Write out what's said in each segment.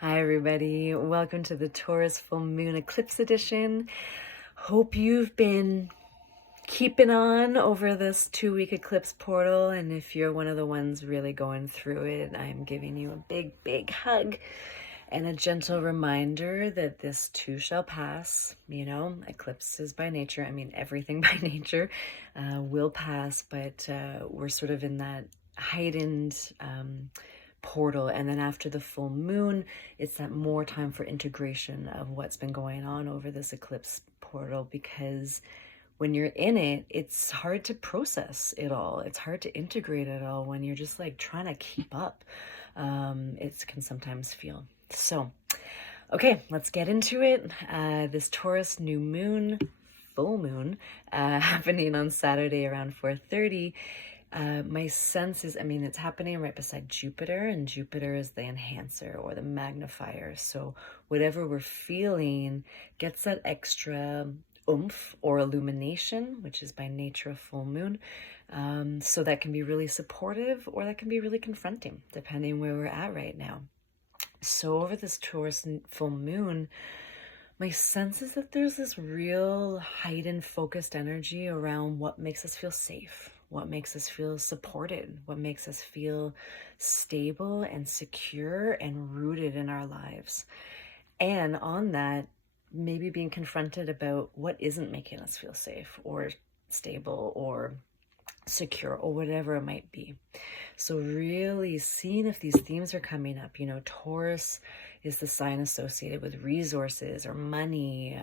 Hi, everybody. Welcome to the Taurus Full Moon Eclipse Edition. Hope you've been keeping on over this 2-week eclipse portal. And if you're one of the ones really going through it, I'm giving you a big, big hug and a gentle reminder that this too shall pass. You know, eclipses by nature, everything by nature will pass, but we're sort of in that heightened portal, and then after the full moon, it's that more time for integration of what's been going on over this eclipse portal, because when you're in it, it's hard to process it all. It's hard to integrate it all when you're just like trying to keep up. It can sometimes feel so. Okay, let's get into it. This Taurus new moon, full moon, happening on Saturday around 4:30. My sense is, it's happening right beside Jupiter, and Jupiter is the enhancer or the magnifier. So whatever we're feeling gets that extra oomph or illumination, which is by nature a full moon. So that can be really supportive, or that can be really confronting, depending where we're at right now. So over this Taurus full moon, my sense is that there's this real heightened focused energy around what makes us feel safe, what makes us feel supported, what makes us feel stable and secure and rooted in our lives. And on that, maybe being confronted about what isn't making us feel safe or stable or secure or whatever it might be. So really seeing if these themes are coming up. Taurus is the sign associated with resources or money,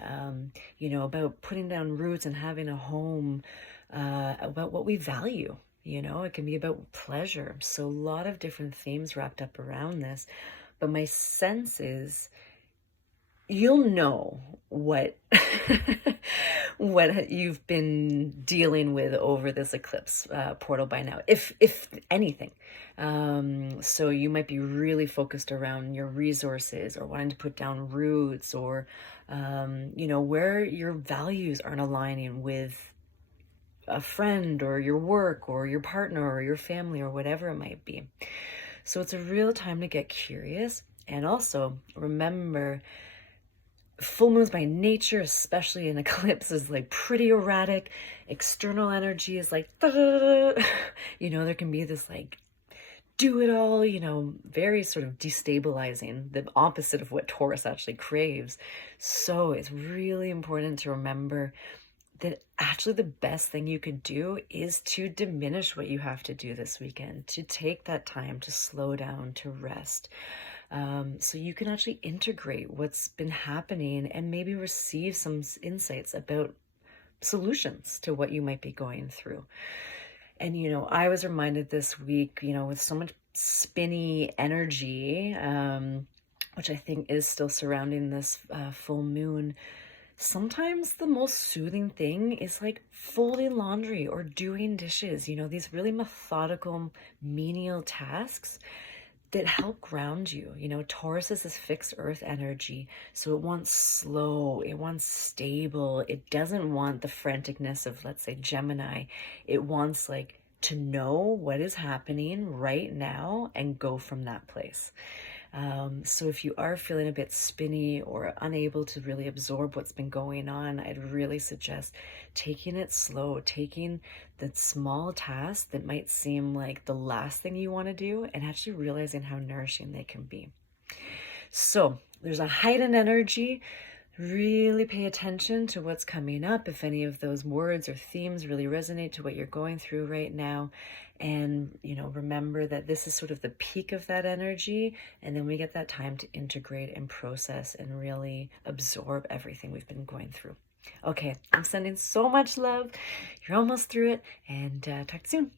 about putting down roots and having a home, about what we value. It can be about pleasure. So a lot of different themes wrapped up around this. But my sense is you'll know what what you've been dealing with over this eclipse portal by now, if anything. So you might be really focused around your resources, or wanting to put down roots, or where your values aren't aligning with a friend or your work or your partner or your family or whatever it might be. So it's a real time to get curious. And also remember, full moons by nature, especially in eclipse, is like pretty erratic. External energy is like, there can be this like do it all, very sort of destabilizing, the opposite of what Taurus actually craves. So it's really important to remember that actually the best thing you could do is to diminish what you have to do this weekend, to take that time to slow down, to rest. So you can actually integrate what's been happening and maybe receive some insights about solutions to what you might be going through. And, I was reminded this week, with so much spinny energy, which I think is still surrounding this full moon, sometimes the most soothing thing is like folding laundry or doing dishes, these really methodical, menial tasks that help ground you. Taurus is this fixed earth energy, so it wants slow, it wants stable, it doesn't want the franticness of, let's say, Gemini. It wants like to know what is happening right now and go from that place. So if you are feeling a bit spinny or unable to really absorb what's been going on, I'd really suggest taking it slow, taking the small tasks that might seem like the last thing you want to do, and actually realizing how nourishing they can be. So there's a heightened energy. Really pay attention to what's coming up, if any of those words or themes really resonate to what you're going through right now. And, remember that this is sort of the peak of that energy. And then we get that time to integrate and process and really absorb everything we've been going through. Okay, I'm sending so much love. You're almost through it, and talk soon.